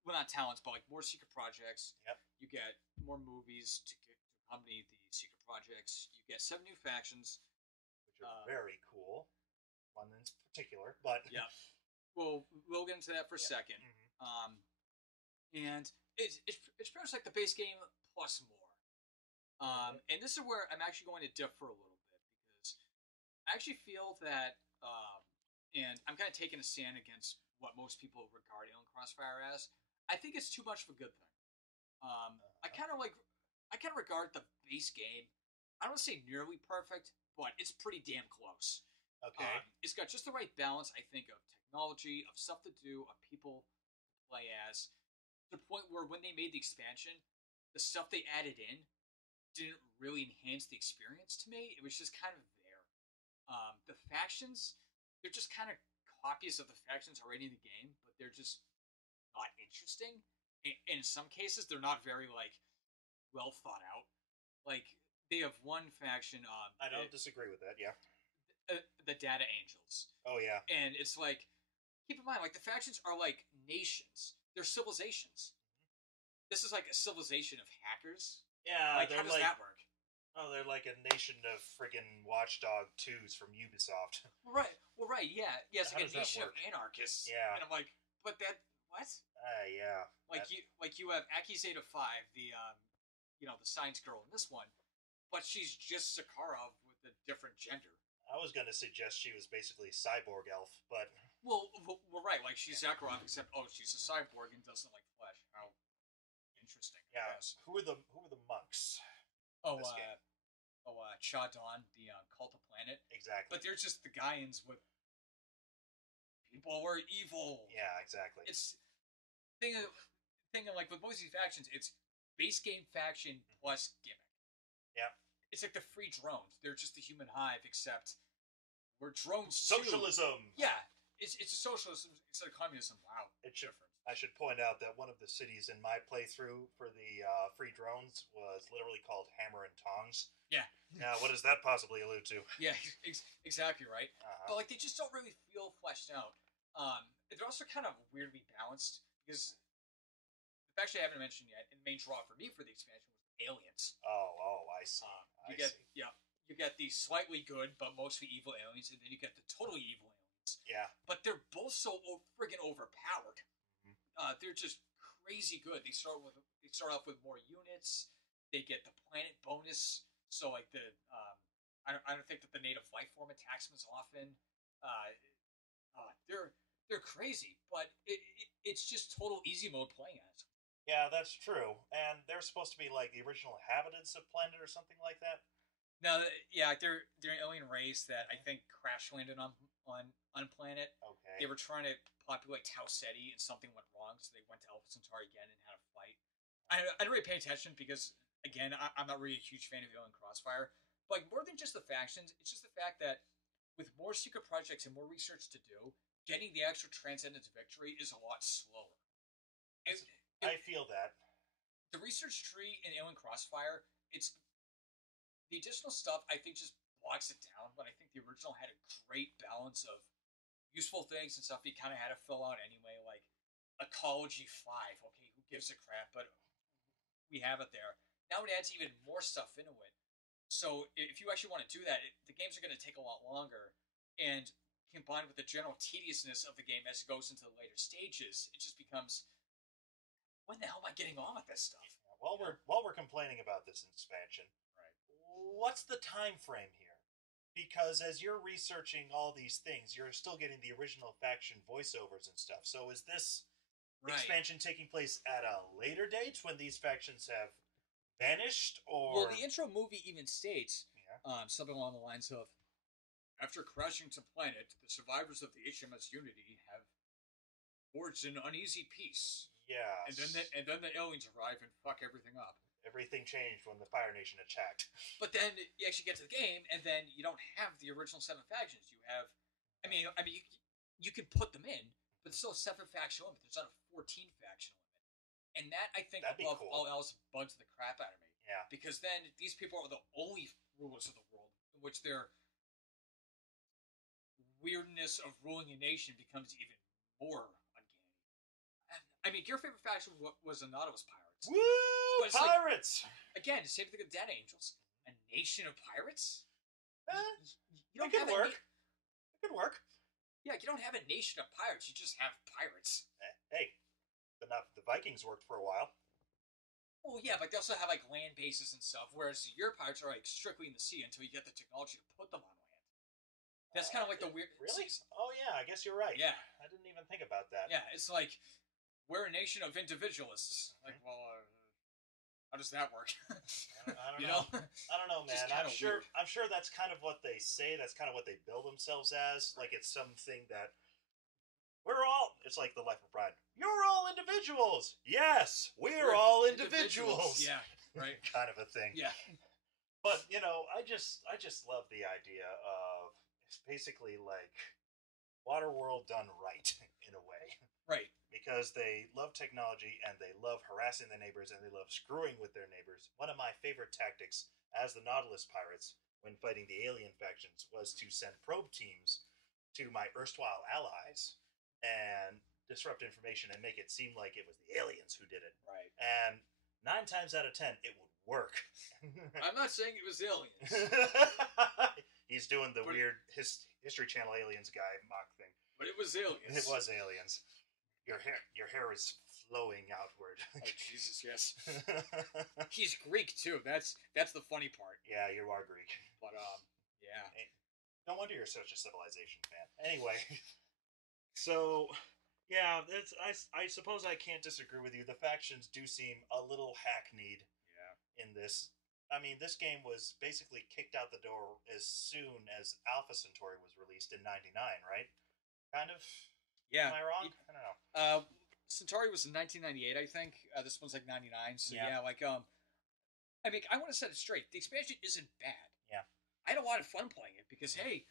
well, not talents, but more secret projects. Yep. You get more movies to accompany the secret projects. You get 7 new factions, which are very cool. One in particular, but we'll get into that for a second. And it's pretty much like the base game plus more. And this is where I'm actually going to differ a little bit, because I actually feel that, and I'm kind of taking a stand against what most people regard Alien Crossfire as. I think it's too much of a good thing. I kind of regard the base game, I don't want to say nearly perfect, but it's pretty damn close. Okay. It's got just the right balance, I think, of technology, of stuff to do, of people to play as, to the point where when they made the expansion, the stuff they added in didn't really enhance the experience to me. It was just kind of there. The factions, they're just kind of copies of the factions already in the game, but they're just not interesting. And in some cases, they're not very, well thought out. They have one faction... I don't disagree with that, yeah. The Data Angels. Oh, yeah. And it's keep in mind, the factions are nations. They're civilizations. This is a civilization of hackers. Yeah, how does that work? Oh, they're like a nation of friggin' Watchdog 2s from Ubisoft. Right. Well, right, yeah. Yeah, it's a nation of anarchists. Yeah. And I'm but that, what? Yeah. You have Akizeta 5, the science girl in this one, but she's just Sakharov with a different gender. I was going to suggest she was basically cyborg elf, but... Well, right. Like she's Zakharov, except she's a cyborg and doesn't like flesh. How interesting. Yeah. Who are the monks? Oh, Cha-Don, the cult of planet. Exactly. But they're just the Gaians with people who are evil. Yeah, exactly. It's thing of like with most of these factions, it's base game faction plus gimmick. Yeah. It's like the free drones. They're just the human hive, except we're drones Socialism. Too. Yeah. It's a socialism instead of communism. Wow. It's different. I should point out that one of the cities in my playthrough for the free drones was literally called Hammer and Tongs. Yeah. Now, what does that possibly allude to? Yeah, exactly right. But like, they just don't really feel fleshed out. They're also kind of weirdly balanced because the fact I haven't mentioned yet, and the main draw for me for the expansion was aliens. Oh, I see. You get the slightly good but mostly evil aliens, and then you get the totally evil aliens. Yeah. But they're both so friggin' overpowered. They're just crazy good. They start off with more units. They get the planet bonus. So like I don't think that the native life form attacks them as often. They're crazy, but it's just total easy mode playing as. Yeah, that's true. And they're supposed to be like the original inhabitants of planet or something like that. No, yeah, they're an alien race that I think crash landed on planet. Okay. They were trying to populate Tau Ceti, and something went wrong, so they went to Alpha Centauri again and had a fight. I don't really pay attention because, again, I'm not really a huge fan of Alien Crossfire. But like, more than just the factions, it's just the fact that with more secret projects and more research to do, getting the actual Transcendence victory is a lot slower. I feel that. The research tree in Alien Crossfire, it's the additional stuff, I think, just bogs it down, but I think the original had a great balance of useful things and stuff you kind of had to fill out anyway, like Ecology 5. Okay, who gives a crap, but we have it there. Now it adds even more stuff into it. So if you actually want to do that, the games are going to take a lot longer, and combined with the general tediousness of the game as it goes into the later stages, it just becomes, when the hell am I getting on with this stuff? While we're complaining about this expansion, right? What's the time frame here? Because as you're researching all these things, you're still getting the original faction voiceovers and stuff. So is this expansion taking place at a later date when these factions have vanished? Or well, the intro movie even states something along the lines of, after crashing to planet, the survivors of the HMS Unity have forged an uneasy peace. Yeah. And then the aliens arrive and fuck everything up. Everything changed when the Fire Nation attacked. But then you actually get to the game, and then you don't have the original 7 factions. You have, I mean, you can put them in, but there's still a 7 faction limit. There's not a 14 faction limit, and that I think above all else bugs the crap out of me. Yeah. Because then these people are the only rulers of the world, in which their weirdness of ruling a nation becomes even more uncanny. I mean, your favorite faction was the Nautilus Pirates. Woo! Pirates! Like, again, same thing with Dead Angels. A nation of pirates? You don't it could work. It could work. Yeah, you don't have a nation of pirates. You just have pirates. Hey, the Vikings worked for a while. Well, yeah, but they also have, like, land bases and stuff, whereas your pirates are, like, strictly in the sea until you get the technology to put them on land. That's kind of like the weird... Really? Oh, yeah, I guess you're right. Yeah. I didn't even think about that. Yeah, it's like, we're a nation of individualists. Like, well, how does that work? I don't know. I don't know, man. I'm sure that's kind of what they say. That's kind of what they bill themselves as. Like it's something that we're all. It's like the Life of Brian. You're all individuals. Yes, we're all individuals. Yeah, right. Kind of a thing. Yeah. But I just love the idea of it's basically like Waterworld done right in a way. Right. Because they love technology, and they love harassing their neighbors, and they love screwing with their neighbors. One of my favorite tactics as the Nautilus Pirates when fighting the alien factions was to send probe teams to my erstwhile allies and disrupt information and make it seem like it was the aliens who did it. Right. And 9 times out of 10, it would work. I'm not saying it was aliens. He's doing the weird History Channel aliens guy mock thing. But it was aliens. It was aliens. Your hair is flowing outward. Oh Jesus, yes. He's Greek too. That's the funny part. Yeah, you are Greek. But yeah. No wonder you're such a Civilization fan. Anyway, So, yeah, I suppose I can't disagree with you. The factions do seem a little hackneyed. Yeah. In this. I mean, this game was basically kicked out the door as soon as Alpha Centauri was released in '99, right? Kind of. Yeah. Am I wrong? I don't know. Centauri was in 1998, I think. This one's like 99. So yeah, I mean, I want to set it straight. The expansion isn't bad. Yeah. I had a lot of fun playing it because hey,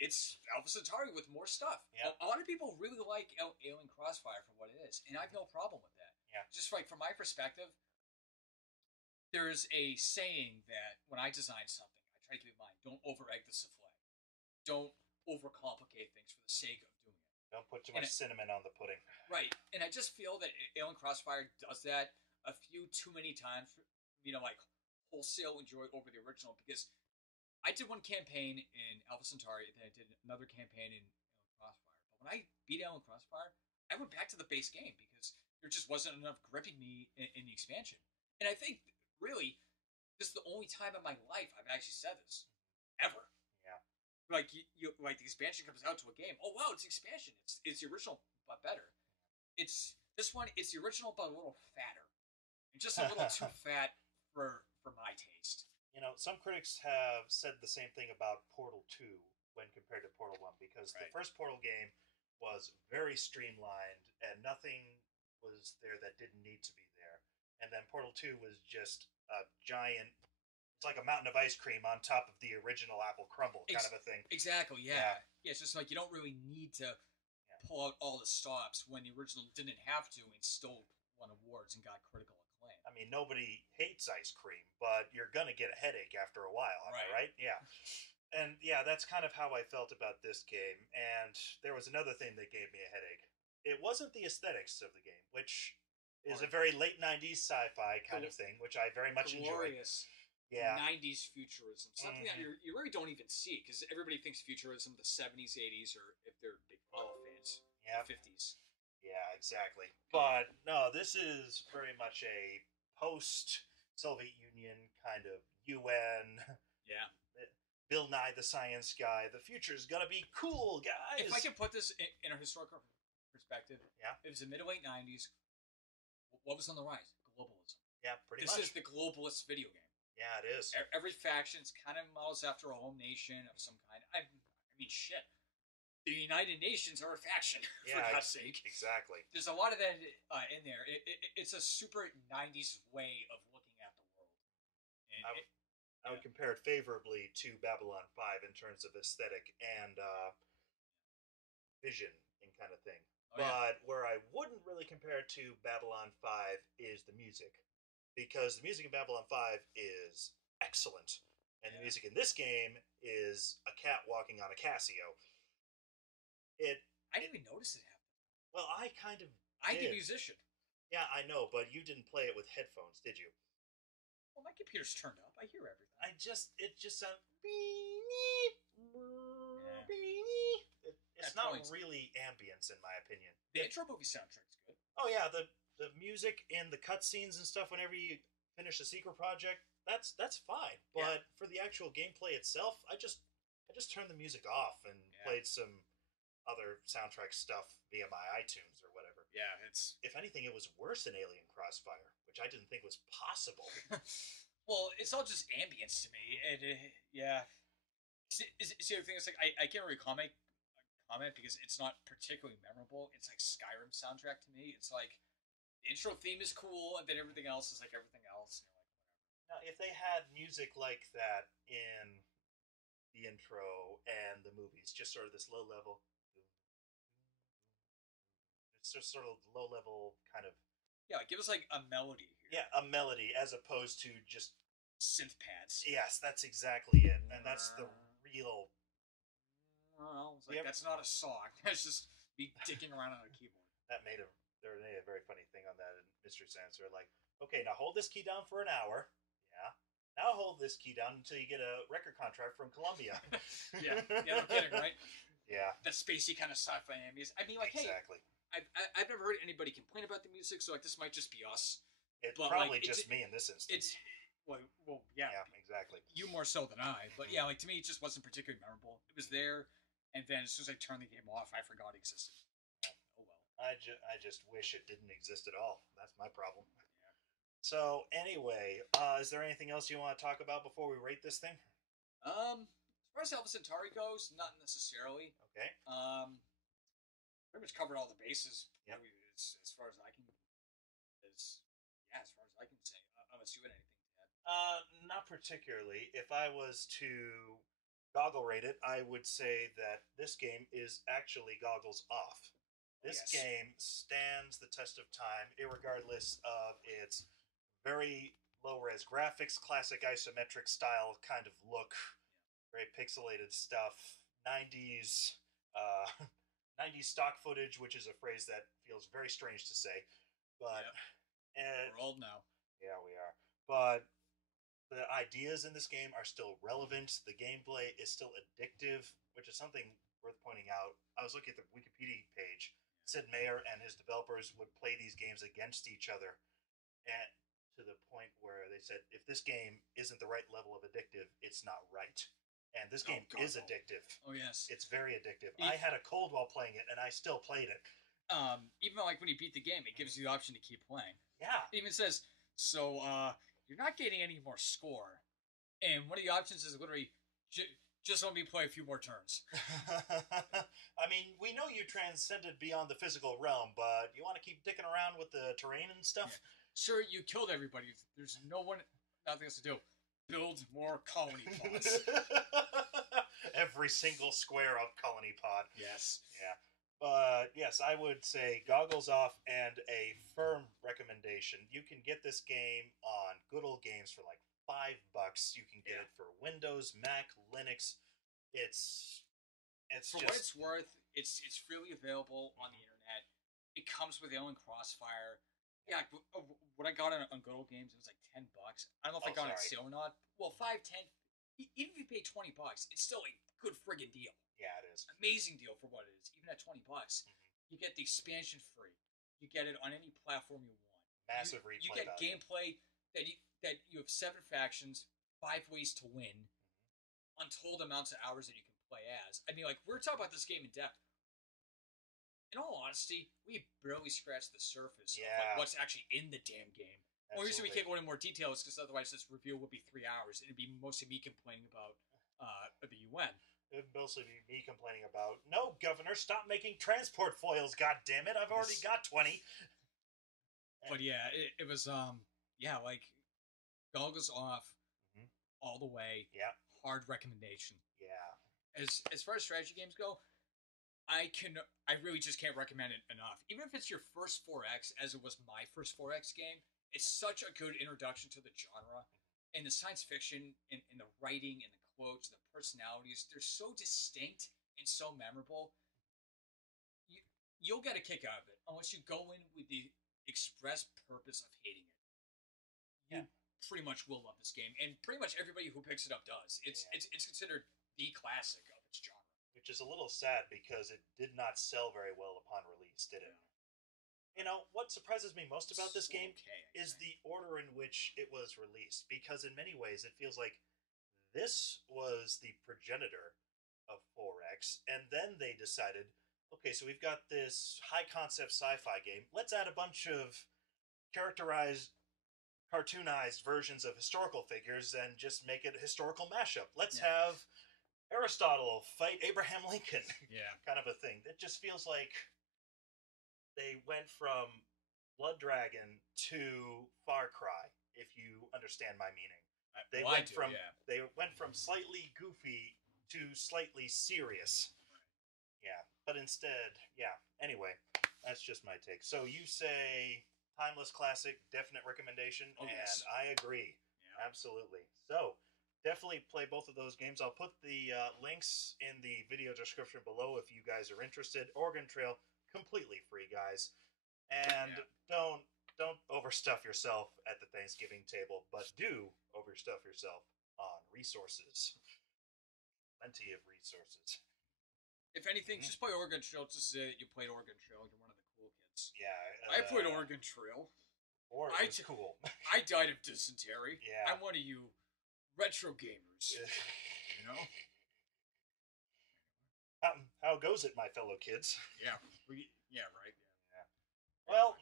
it's Alpha Centauri with more stuff. Yeah. A lot of people really like Alien Crossfire for what it is, and I have no problem with that. Yeah. Just like from my perspective, there's a saying that when I design something, I try to keep in mind: don't over egg the souffle. Don't overcomplicate things for the sake of doing it. Don't put too much cinnamon on the pudding. Right, and I just feel that Alien Crossfire does that a few too many times. Like wholesale enjoy over the original because I did one campaign in Alpha Centauri, and then I did another campaign in Alien Crossfire. But when I beat Alien Crossfire, I went back to the base game because there just wasn't enough gripping me in the expansion. And I think, really, this is the only time in my life I've actually said this. Ever. Yeah. Like, like the expansion comes out to a game. Oh, wow, it's the expansion. It's the original, but better. It's this one, it's the original, but a little fatter. And just a little too fat for my taste. Some critics have said the same thing about Portal 2 when compared to Portal 1 because the first Portal game was very streamlined and nothing was there that didn't need to be there. And then Portal 2 was just a giant, it's like a mountain of ice cream on top of the original apple crumble kind of a thing. Exactly, yeah. Yeah, it's just like you don't really need to pull out all the stops when the original didn't have to and still won awards and got critical acclaim. I mean, nobody hates ice cream, but you're going to get a headache after a while, am I right? Yeah. And yeah, that's kind of how I felt about this game. And there was another thing that gave me a headache. It wasn't the aesthetics of the game, which is a very late 90s sci-fi kind of thing, which I very much enjoy. Glorious 90s futurism. Something that you really don't even see, because everybody thinks futurism the 70s, 80s, or if they're big football fans, the 50s. Yeah, exactly. But no, this is very much a post-Soviet Union kind of UN. Yeah. Bill Nye the Science Guy. The future's gonna be cool, guys. If I can put this in a historical perspective, it was the mid-to-late 90s. What was on the rise? Globalism. Yeah, pretty much. This is the globalist video game. Yeah, it is. Every faction's kind of models after a home nation of some kind. I mean, shit. The United Nations are a faction, for God's sake. Exactly. There's a lot of that in there. It's a super 90s way of looking at the world. And I would compare it favorably to Babylon 5 in terms of aesthetic and vision and kind of thing. But where I wouldn't really compare it to Babylon 5 is the music. Because the music in Babylon 5 is excellent. And the music in this game is a cat walking on a Casio. I didn't even notice it happen. Well, I kind of I'm a musician. Yeah, I know, but you didn't play it with headphones, did you? Well, my computer's turned up. I hear everything. It just sounds... It's not really ambience, in my opinion. The intro movie soundtrack's good. Oh, yeah, the music and the cutscenes and stuff whenever you finish a secret project, that's fine. But for the actual gameplay itself, I just turned the music off and played some other soundtrack stuff via my iTunes or whatever. Yeah, if anything, it was worse than Alien Crossfire, which I didn't think was possible. Well, it's all just ambience to me, and See, the thing is, like, I can't really comment because it's not particularly memorable. It's like Skyrim soundtrack to me. It's like the intro theme is cool, and then everything else is like everything else. And you're like, whatever. Now, if they had music like that in the intro and the movies, just sort of this low level. It's just sort of low level kind of. Yeah, give us like a melody here. Yeah, a melody as opposed to just synth pads. Yes, that's exactly it, and that's the real. Well, that's not a song. That's just me dicking around on a keyboard. They made a very funny thing on that in Mystery Science. They're like, okay, now hold this key down for an hour. Yeah. Now hold this key down until you get a record contract from Columbia. yeah, no kidding, right? Yeah. That spacey kind of sci-fi ambience. I mean, like, exactly. Hey, I've never heard anybody complain about the music, so like this might just be us. It's probably just me in this instance. Well, yeah. Yeah, exactly. You more so than I, but yeah, like to me, it just wasn't particularly memorable. It was there, and then as soon as I turned the game off, I forgot it existed. I just wish it didn't exist at all. That's my problem. So anyway, is there anything else you want to talk about before we rate this thing? As far as Alpha Centauri goes, not necessarily. Okay. Pretty much covered all the bases. Yep. As far as I can, as far as I can say, unless you had anything to add. Not particularly. If I was to goggle rate it, I would say that this game is actually goggles off. This game stands the test of time, irregardless of its very low-res graphics, classic isometric style kind of look, very pixelated stuff, 90s, 90s stock footage, which is a phrase that feels very strange to say, but we're old now. Yeah, we are. But the ideas in this game are still relevant. The gameplay is still addictive, which is something worth pointing out. I was looking at the Wikipedia page. Sid Meier and his developers would play these games against each other, and to the point where they said, if this game isn't the right level of addictive, it's not right. And this game is addictive. Oh, yes. It's very addictive. I had a cold while playing it, and I still played it. Even like when you beat the game, it gives you the option to keep playing. Yeah. It even says, so you're not getting any more score. And one of the options is literally, just let me play a few more turns. I mean, we know you transcended beyond the physical realm, but you want to keep dicking around with the terrain and stuff? Yeah. Sure, you killed everybody. There's nothing else to do. Build more colony pods. Every single square of colony pod. Yes. Yeah. But yes, I would say goggles off and a firm recommendation. You can get this game on Good Old Games for like $5. You can get it for Windows, Mac, Linux. It's for what it's worth. It's freely available on the internet. It comes with Alien Crossfire. Yeah, what I got on Good Old Games, it was like $10. I don't know if I got it sale or not. Well, 5, 10. Even if you pay $20, it's still a good friggin' deal. Yeah, it is. Amazing deal for what it is. Even at $20, you get the expansion free. You get it on any platform you want. Massive replay. You get gameplay that you have 7 factions, 5 ways to win, untold amounts of hours that you can play as. I mean, like, we're talking about this game in depth. In all honesty, we barely scratched the surface of like, what's actually in the damn game. The only reason we can't go into more detail is because otherwise this review would be 3 hours, and it'd be mostly me complaining about the UN. It would mostly be me complaining about, no, Governor, stop making transport foils, goddammit, I've already got 20. But yeah, it was, like, goggles off all the way. Yeah. Hard recommendation. Yeah. As far as strategy games go, I really just can't recommend it enough. Even if it's your first 4X, as it was my first 4X game, it's such a good introduction to the genre. And the science fiction, and the writing, and the quotes, and the personalities, they're so distinct and so memorable. You'll get a kick out of it, unless you go in with the express purpose of hating it. You pretty much will love this game, and pretty much everybody who picks it up does. It's considered the classic of its genre. Which is a little sad because it did not sell very well upon release, did it? You know, what surprises me most about this game is the order in which it was released. Because in many ways, it feels like this was the progenitor of 4X. And then they decided, okay, so we've got this high-concept sci-fi game. Let's add a bunch of characterized, cartoonized versions of historical figures and just make it a historical mashup. Let's have Aristotle fight Abraham Lincoln. Kind of a thing. It just feels like they went from Blood Dragon to Far Cry, if you understand my meaning. They went from slightly goofy to slightly serious. Yeah, but instead, anyway, that's just my take. So you say timeless classic, definite recommendation, I agree. Absolutely. So definitely play both of those games. I'll put the links in the video description below if you guys are interested. Oregon Trail, completely free, guys. And don't overstuff yourself at the Thanksgiving table, but do overstuff yourself on resources. Plenty of resources. If anything, just play Oregon Trail. Just say you played Oregon Trail. You're one of the cool kids. Yeah. I played Oregon Trail. It's cool. I died of dysentery. Yeah. I'm one of you retro gamers. You know? How goes it, my fellow kids? Yeah, right. Well,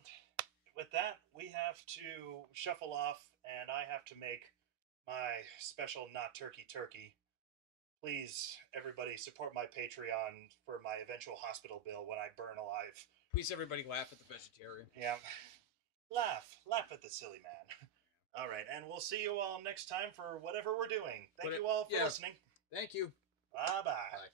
with that, we have to shuffle off, and I have to make my special not turkey. Please, everybody, support my Patreon for my eventual hospital bill when I burn alive. Please, everybody, laugh at the vegetarian. Yeah. Laugh at the silly man. All right, and we'll see you all next time for whatever we're doing. Thank you all for listening. Thank you. Bye-bye. Bye.